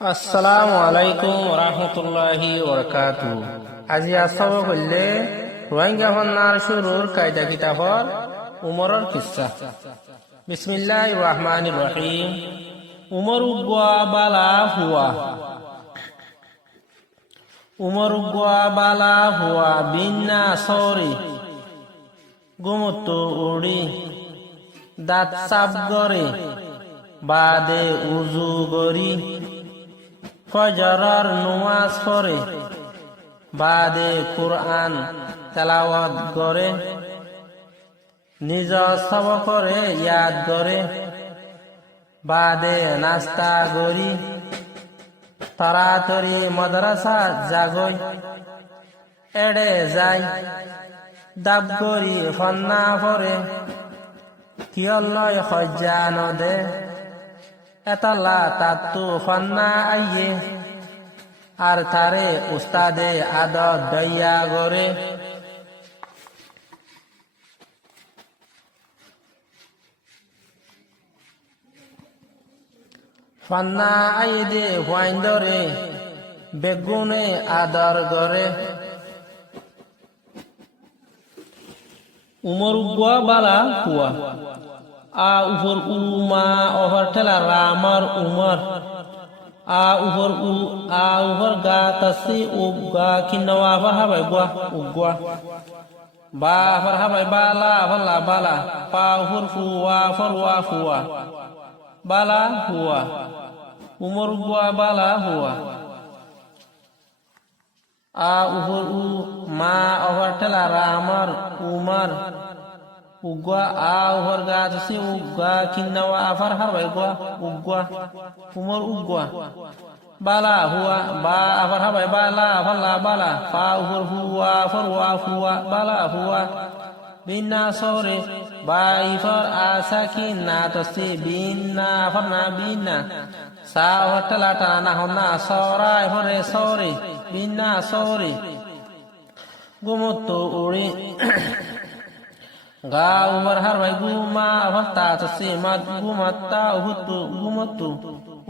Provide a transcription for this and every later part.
আসসালামু আলাইকুম রহমতুল্লাহি ওয়াবারাকাতুহু। আজি আসব হইলে রোহিঙ্গা হন্নার শুরুর কায়দা কিতাবর উমরের কিসসা। বিসমিল্লাহির রহমানির রহিম। উমর উগ্ওয়া বালা হুয়া উমর উগ্ওয়া বালা হুয়া বিন্না সরি গুমুত উড়ি দাঁত সাপ গরে বাদে উজু গরি ফজরের নামাজ পড়ে বাদে কুরআন তেলাওয়াত করে নিজ সব করে ইয়াদ করে বাদে নাস্তা গরি তাড়াতাড়ি মাদ্রাসা জাগই এড়ে যাই দাব গরি ফন্না পরে কিয়লয় খজ্জা নদে এতালা তাতু ফন্না আইয়ে আর তারে উস্তাদে আদত দইয়া গরে ফন্না আইদে হুয়াইন্দরে বেগুনে আদর গরে উমর উগ্ওয়া বালা হুয়া আ উপর উমা ওভার ঠেলা রামার উমর আ উপর গা তাসি উগা কিন্নাওয়া আফার হাবাই গুয়া উগ্ওয়া বা আফার হাবাই বালা আফাল্লা বালা পা উপর ফুয়া ফর ওয়া ফুয়া বালা হুয়া উমর উগ্ওয়া বালা হুয়া আ উপর মা ওভার ঠেলা রামার উমর উগ্ওয়া আ উপর গা তাসি উগা কিন্নাওয়া আফার হাবাই গুয়া উগ্ওয়া উমর উগ্ওয়া বালা হুয়া বা আফার হাবাই বালা আফাল্লা বালা পা উপর ফুয়া ফর ওয়া ফুয়া বালা হুয়া বিন্না সরে বা ইফর আসাকি না তসি বিন্না আফার না বিন্না সা ওভার ঠেলা টানা হন্না সরা এফরে সরে বিন্না সরে গুমত উড়ি গা উমর হারবাই গুমা ভত্তা তসি মাত গুমাত্তা উহুতু গুমতু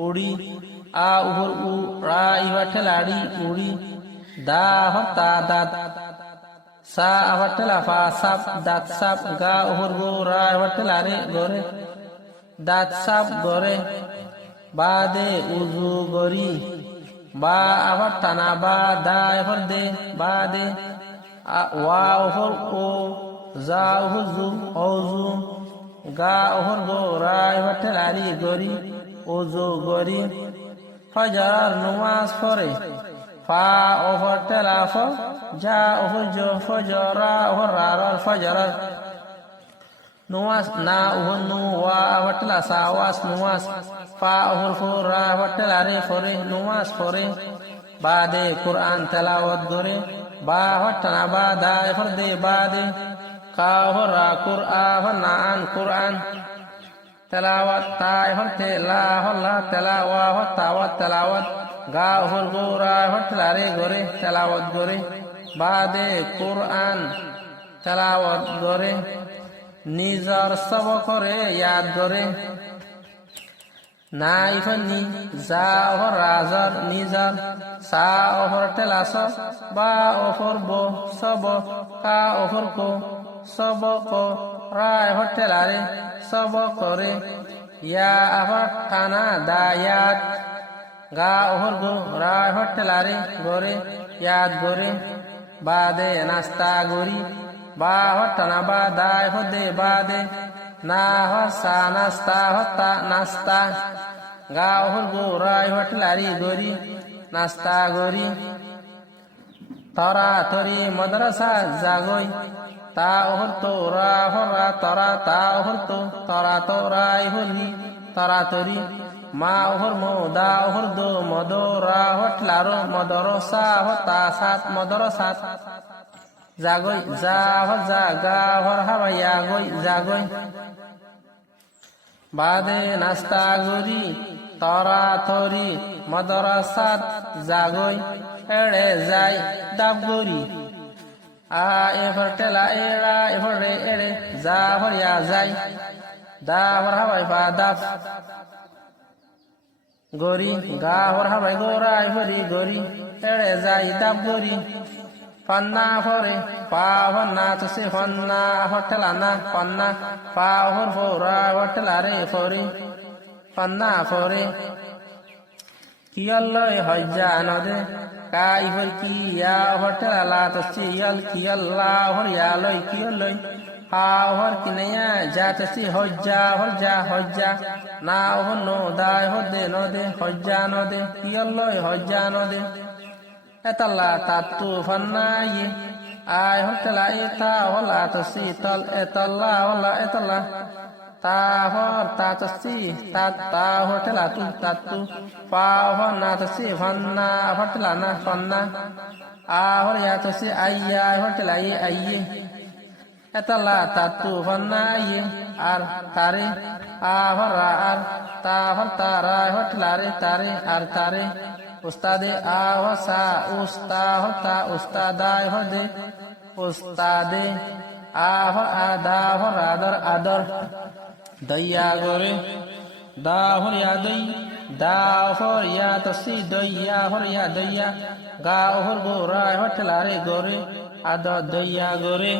উড়ি আ উহর উ রা ইবা ঠেলাড়ি উড়ি দা ভত্তা দাত সা আবার ঠেলা ফা সাপ দাঁত সাপ গা উহর গো রা আবার ঠেলারে গরে দাঁত সাপ গরে বাদে উজু গরি বা আবার টানা বা দা এফর দে বাদে ওয়া উহর ও যা উহুজু ওজু গা উহর গো রাই হটেলারি গরি ওজু গরি ফজর নামাজ পড়ে ফা ওহর তেলাফ যা উহুজ ফজরা ওহর রার ফজর নামাজ না উহর নু ওয়া হটলা সাওয়াস নামাজ ফা ওহর ফো রা হটেলারি ফরে নামাজ পড়ে বাদে কুরআন তেলাওয়াত করে বা হটনা বা দা এফর দে বাদে কাহরা কুরআন নাআন কুরআন তেলাওয়াত তা হতে লা হল্লা তেলাওয়া হতাওয়াত তেলাওয়াত গা হর গোরা হটলারে গরে তেলাওয়াত গরে বাদে কুরআন তেলাওয়াত গরে নিজর সব করে ইয়াদ গরে না ইফনি যা ওহর রাজার নিজর সা ওহর তেলাস বা ওহর বো সব কা ওহর কো সব কো রায় হটেলারে সব করে ইয়া আবার টানা দায়াত গা ওহর গো রায় হটেলারে গরে ইয়াদ গরে বাদে নাস্তা গরি বা হটানা বা দায় হদে বাদে না হসা নাস্তা হতা নাস্তা গা ওহর গো রায় হটেলারি গরি নাস্তা গরি তরা তরি মাদ্রাসা জাগই তা ওহর তো রা হরা তরা তা ওহর তো তরা তো রাই হলি তরা তরি মা ওহর মো দা ওহর দো মদরা হটলারো মদরসা হতা সাত মদরসাত জাগই যা হর যা গা হর হাবাইয়া গই জাগই বাদে নাস্তা গরি তরা তরি মদরসাত জাগই এড়ে যাই দাব গরি আ এফর টেলা এরা এফর রে এড়ে যা হরিয়া যাই দা হর হাবাই বা দাব গরি গা হর হাবাই গোরাই হরি গরি এড়ে যাই দাব গরি ফান্না ফরে পা হর না তসে ফান্না হর ঠেলা না ফান্না পা হর ফোরা হর ঠেলা রে ফরি ফান্না ফরে কিয়ল্লয় হজ্জা নদে কাই হর কি ইয়া হর ঠেলা লা তসে ইয়াল কিয়ল্লা হর ইয়ালয় কিয়ল্লয় হা হর কিনেয়া যা তসে হজ্জা হজ্জা না হর নো দায় হদে নদে হজ্জা নদে কিয়ল্লয় হজ্জা নদে এতাল্লা তাতু ফান্নাই আয় হর ঠেলা এতা হলা তসে তল এতাল্লা হলা এতাল্লা তা হর তা তসি তা হর ঠেলা তু তাতু পা হর না তসি ফান্না হর ঠেলা না ফান্না আ হর ইয়া তসি আইয়া হর ঠেলা আইয়ে এতাল্লা তাতু ফান্নাই আর তারে আ হর আর তা হর তারা হর ঠেলা রে তারে আর তারে উস্তাদে আ হর সা উস্তা হর তা উস্তাদায় হর দে উস্তাদে আ হর আদা হর আদর আদর দইয়া গরে দা হর ইয়া দই দা হর ইয়া তসি দইয়া হর ইয়া দইয়া গা হর গোরা হর ঠেলা রে গরে আদর দইয়া গরে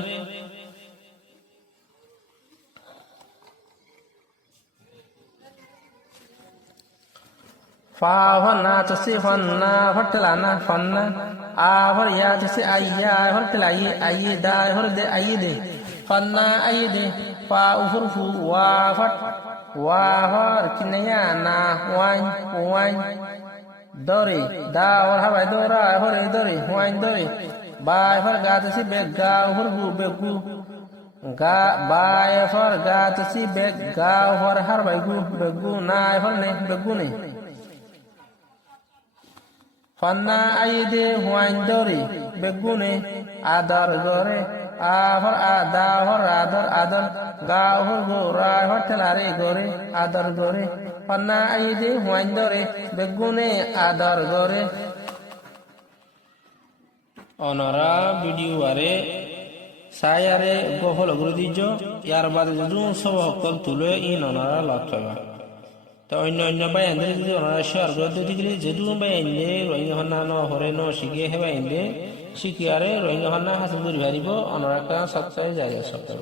ফা হর না তসি ফান্না হর ঠেলা না ফান্না আ হর ইয়া তসি আইয়া হর ঠেলা আইয়ে দা হর দে আইয়ে দে ফান্না আইয়ে দে পা উহর ফু ওয়া ফট ওয়া হর কিনেয়া না ওয়াইন দরে দা হর হাবাই দরা হরে দরে ওয়াইন দরে বাই হর গা তসি বেগ গা উহর ফু বেগু গা বাই হর গা তসি বেগ গা হর হার বাইগু বেগু না হর নে বেগু নে ফান্না আইদে হুয়াইন দরে বেগুনে আদর গরে আহর আদা হর আদর আদর গা হর গোরা হর ঠেলা রে গরে আদর গরে ফান্না আইদে হুয়াইন দরে বেগুনে আদর গরে অনরা ভিডিও আরে সায়ারে গহল গুরু দিজ ইয়ার বাদে যদি সব হকল তুলে ইন অনরা লক্ষ্য তো অন্য বাইন্দে যদি ওনারা শেয়ার করে দিতে গেলে যেদু বাইন্দে রোহিঙ্গা হন্না ন হরে ন শিখে হে বাইন্দে শিখিয়ারে রোহিঙ্গা হন্না হাসিল করি ভারিব অনরা সপ্তাহে যায় সপ্তাহ